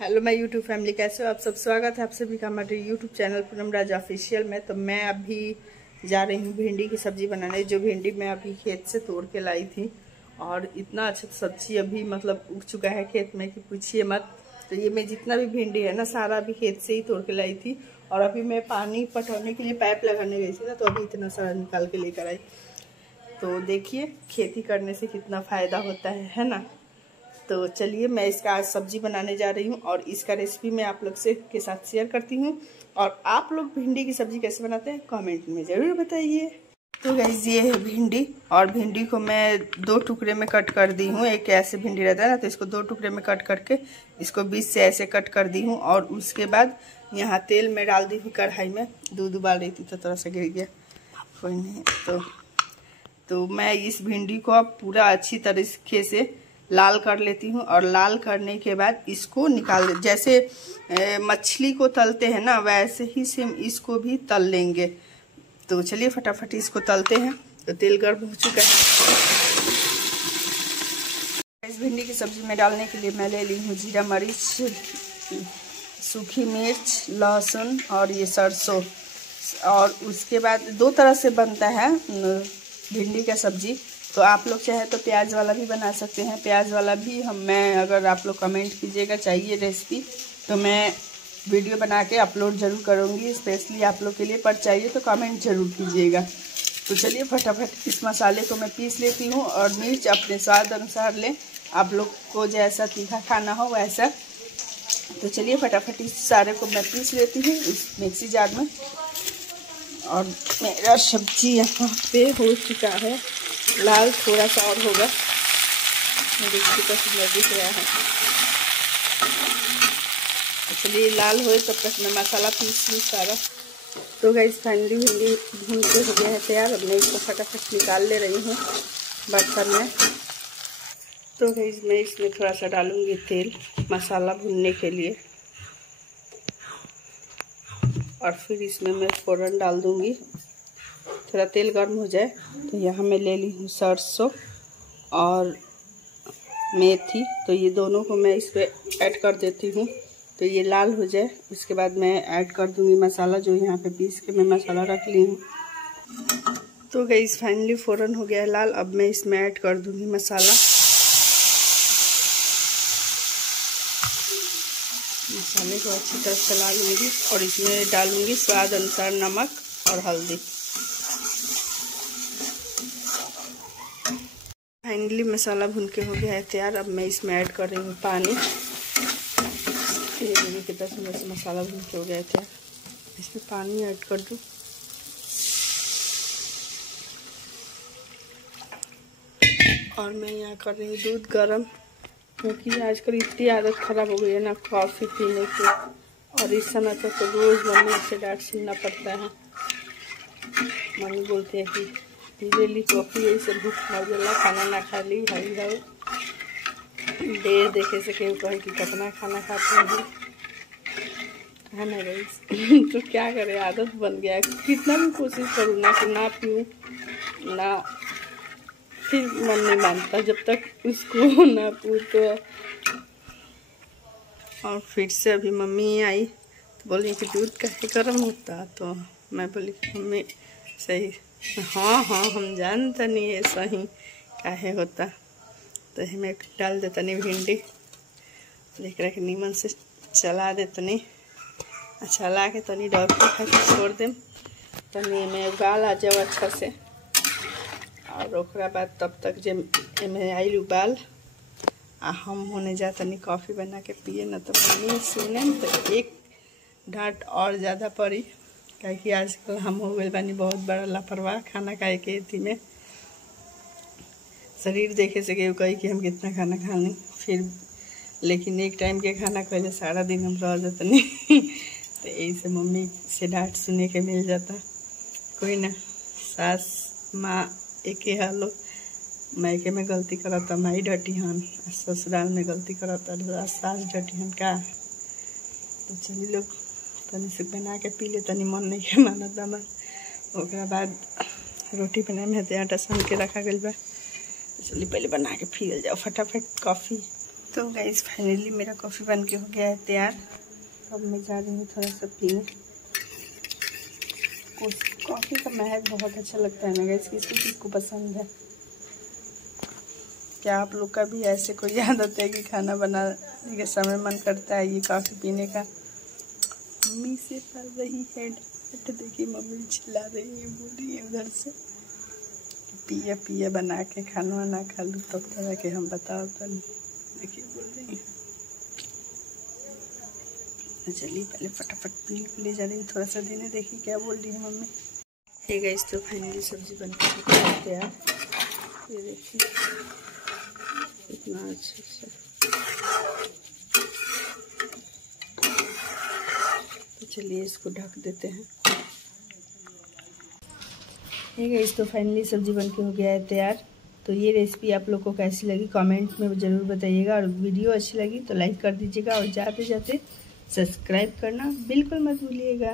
Hello मैं YouTube family, कैसे हो आप सब। स्वागत है आप सभी का हमारे यूट्यूब चैनल पूनम राज ऑफिशियल में। तो मैं अभी जा रही हूँ भिंडी की सब्जी बनाने। जो भिंडी मैं अभी खेत से तोड़ के लाई थी और इतना अच्छा सब्जी अभी मतलब उग चुका है खेत में कि पूछिए मत। तो ये मैं जितना भी भिंडी है ना सारा अभी खेत से ही तोड़ के लाई थी। और अभी मैं पानी पटाने के लिए पाइप लगाने गई थी ना, तो अभी इतना सारा निकाल के लेकर आई। तो देखिए खेती करने से कितना फ़ायदा होता है ना। तो चलिए मैं इसका आज सब्जी बनाने जा रही हूँ और इसका रेसिपी मैं आप लोग से के साथ शेयर करती हूँ। और आप लोग भिंडी की सब्जी कैसे बनाते हैं कमेंट में ज़रूर बताइए। तो गाइस ये है भिंडी, और भिंडी को मैं 2 टुकड़े में कट कर दी हूँ। एक ऐसे भिंडी रहता है ना, तो इसको 2 टुकड़े में कट करके इसको बीच से ऐसे कट कर दी हूँ। और उसके बाद यहाँ तेल में डाल दी हूँ कढ़ाई में। दूध उबाल रही थी तो थोड़ा सा गिर गया, कोई नहीं। तो मैं इस भिंडी को अब पूरा अच्छी तरीके से लाल कर लेती हूँ। और लाल करने के बाद इसको निकाल, जैसे मछली को तलते हैं ना वैसे ही सेम इसको भी तल लेंगे। तो चलिए फटाफट इसको तलते हैं। तो तेल गर्म हो चुका है। इस भिंडी की सब्जी में डालने के लिए मैं ले ली हूँ जीरा, मरीच, सूखी मिर्च, लहसुन और ये सरसों। और उसके बाद 2 तरह से बनता है भिंडी का सब्जी। तो आप लोग चाहे तो प्याज वाला भी बना सकते हैं। प्याज वाला भी मैं अगर आप लोग कमेंट कीजिएगा चाहिए रेसिपी तो मैं वीडियो बना के अपलोड ज़रूर करूँगी स्पेशली आप लोग के लिए। पर चाहिए तो कमेंट ज़रूर कीजिएगा। तो चलिए फटाफट इस मसाले को मैं पीस लेती हूँ। और मिर्च अपने स्वाद अनुसार लें, आप लोग को जैसा तीखा खाना हो वैसा। तो चलिए फटाफट इस सारे को मैं पीस लेती हूँ इस मिक्सी जार में। और मेरा सब्जी यहाँ पे हो चुका है लाल, थोड़ा सा और होगा, मुझे कितना सुंदर दिख रहा है। चलिए लाल होए तब तक मैं मसाला पीस लूँ सारा। तो गाइस फाइनली भिंडी भून के हो गया है तैयार। अब मैं इसको फटाफट निकाल ले रही हूँ बर्तन में। तो गाइस मैं इसमें थोड़ा सा डालूँगी तेल मसाला भूनने के लिए। और फिर इसमें मैं फ़ौरन डाल दूँगी, थोड़ा तेल गर्म हो जाए। तो यहाँ मैं ले ली हूँ सरसों और मेथी। तो ये दोनों को मैं इस पर ऐड कर देती हूँ। तो ये लाल हो जाए उसके बाद मैं ऐड कर दूँगी मसाला, जो यहाँ पे पीस के मैं मसाला रख ली हूँ। तो गाइस फाइनली फ़ौरन हो गया है लाल। अब मैं इसमें ऐड कर दूँगी मसाला। मसाले को अच्छी तरह चला लूँगी और इसमें डालूँगी स्वाद अनुसार नमक और हल्दी। फाइनली मसाला भून के हो गया है तैयार। अब मैं इसमें ऐड कर रही हूँ पानी। ये देखिए कितना सुंदर से मसाला भून के हो गया है तैयार। इसमें पानी ऐड कर दूँ। और मैं यहाँ कर रही हूँ दूध गरम, क्योंकि आजकल इतनी आदत खराब हो गई है ना कॉफ़ी पीने की। और इस समय तो रोज़ मम्मी से डांट सुनना पड़ता है। मम्मी बोलते हैं कि ले ली कॉफ़ी, यही से भूख मर गया, खाना ना खा ली हरी है। देर देखे से केहू कहे कि कितना खाना खाते हैं है ना गई। तो क्या करें, आदत बन गया। कितना भी कोशिश करूँ ना कि ना पीऊँ ना, फिर मन नहीं मानता जब तक उसको ना पूछो। और फिर से अभी मम्मी आई तो बोली कि दूध कैसे गर्म होता। तो मैं बोली मम्मी सही, हाँ हम जानता नहीं है सही काहे होता। तो हमें डाल देता नहीं भिंडी, देख रहा कि नीमन से चला देतनी, चला के तनी डब के खातिर छोड़ देम तनी में उबाल आ जाओ अच्छा से। और ओकरा बाद तब तक जे में आइल उबाल आ हम होने जा तनी कॉफ़ी बना के पिए न। तो मम्मी सुने तो एक डांट और ज़्यादा पड़ी, क्योंकि आजकल हम हो गए बानी बहुत बड़ा लापरवाह खाना खाए के थी में। शरीर देखे से केहू कही कि हम कितना खाना खा लें फिर, लेकिन एक टाइम के खाना खैले सारा दिन हम रह जाते नहीं। तो यही से मम्मी से डांट सुने के मिल जाता। कोई ना, सास माँ एक ही हालो। मायके में गलती करता माई डटी हन, ससुराल में गलती करता सास डटी हन का। तो चलिए लोग तनी से बना के पी ले, तनी मन नहीं के मानत हमार। ओकरा बाद रोटी बनाए में आटा सान के रखा गई बा। चलिए पहले बना के पी जाओ फटाफट कॉफ़ी। तो गाइस फाइनली मेरा कॉफ़ी बन के हो गया है तैयार। अब मैं जा रही हूँ थोड़ा सा पीने। कॉफ़ी का महक बहुत अच्छा लगता है ना गाइस, किसको पसंद है। क्या आप लोग का भी ऐसे कोई आदत है कि खाना बनाने के समय मन करता है ये कॉफ़ी पीने का। मम्मी से पड़ रही है डांट, देखिए मम्मी चिल्ला रही है, बोल रही है उधर से पिया पिया बना के खाना वाना खा लूँ तब तरह के हम बताओ तो नहीं। देखिए बोल रही है। चलिए पहले फटाफट पी ले जा रही हूँ थोड़ा सा देने, देखिए क्या बोल रही है मम्मी। ठीक है, इस तो फाइनली सब्जी बन के तैयार। ये देखिए इतना अच्छा से। तो चलिए इसको ढक देते हैं। ठीक है, इस तो फाइनली सब्जी बन के हो गया है तैयार। तो ये रेसिपी आप लोग को कैसी लगी कमेंट में ज़रूर बताइएगा, और वीडियो अच्छी लगी तो लाइक कर दीजिएगा, और जाते जाते सब्सक्राइब करना बिल्कुल मत भूलिएगा।